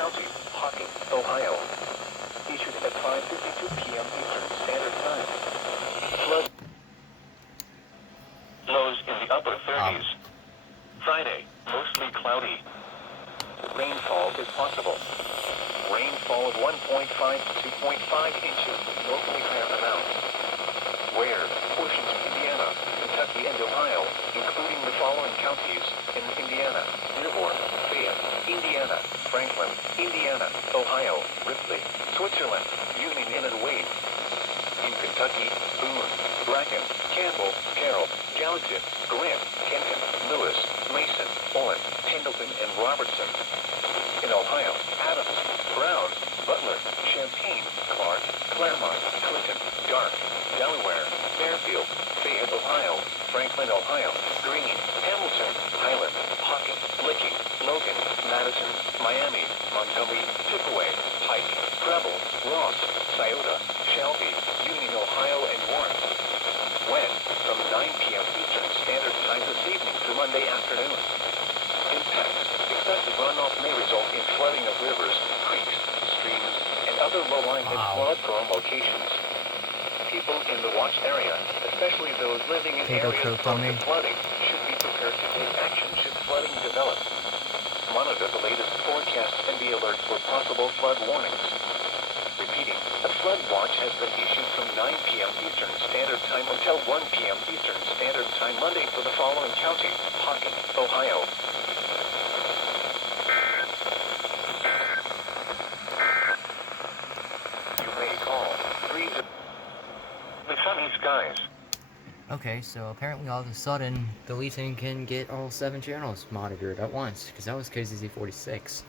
County, Hocking, Ohio. Issued at 5:52 p.m. Eastern Standard Time. Flood lows in the upper 30s. Friday, mostly cloudy. Rainfall is possible. Rainfall of 1.5 to 2.5 inches with locally higher amounts. Where portions of Indiana, Kentucky, and Ohio, including the following counties in Indiana: Dearborn, Fayette, Indiana, Franklin, Indiana, Ohio, Ripley, Switzerland, Union and Wayne. In Kentucky, Boone, Bracken, Campbell, Carroll, Gallatin, Grant, Kenton, Lewis, Mason, Owen, Pendleton, and Robertson. In Ohio, Adams, Brown, Butler, Champaign, Clark, Claremont, Clinton, Dark, Delaware, Fairfield, Fayette, Ohio, Franklin, Ohio, Greene, Hamilton, Highland, Hocking, Licking, Logan, Madison, Miami, Montgomery, Chipaway, Pike, Preble, Ross, Scioto, Shelby, Union, Ohio, and Warren. When? From 9 p.m. Eastern Standard Time this evening to Monday afternoon. Impacts. Excessive runoff may result in flooding of rivers, creeks, streams, and other low-lying and flood-prone locations. People in the watch area, especially those living in areas prone to flooding, should be prepared to take action should flooding develop. Monitor the latest forecasts and be alert for possible flood warnings. Repeating, a flood watch has been issued from 9 p.m. Eastern Standard Time until 1 p.m. Eastern Standard Time Monday for the following county: Hocking, Ohio. You may call 3 the sunny skies. Okay, so apparently all of a sudden, the Legion can get all 7 channels monitored at once, because that was KZZ46.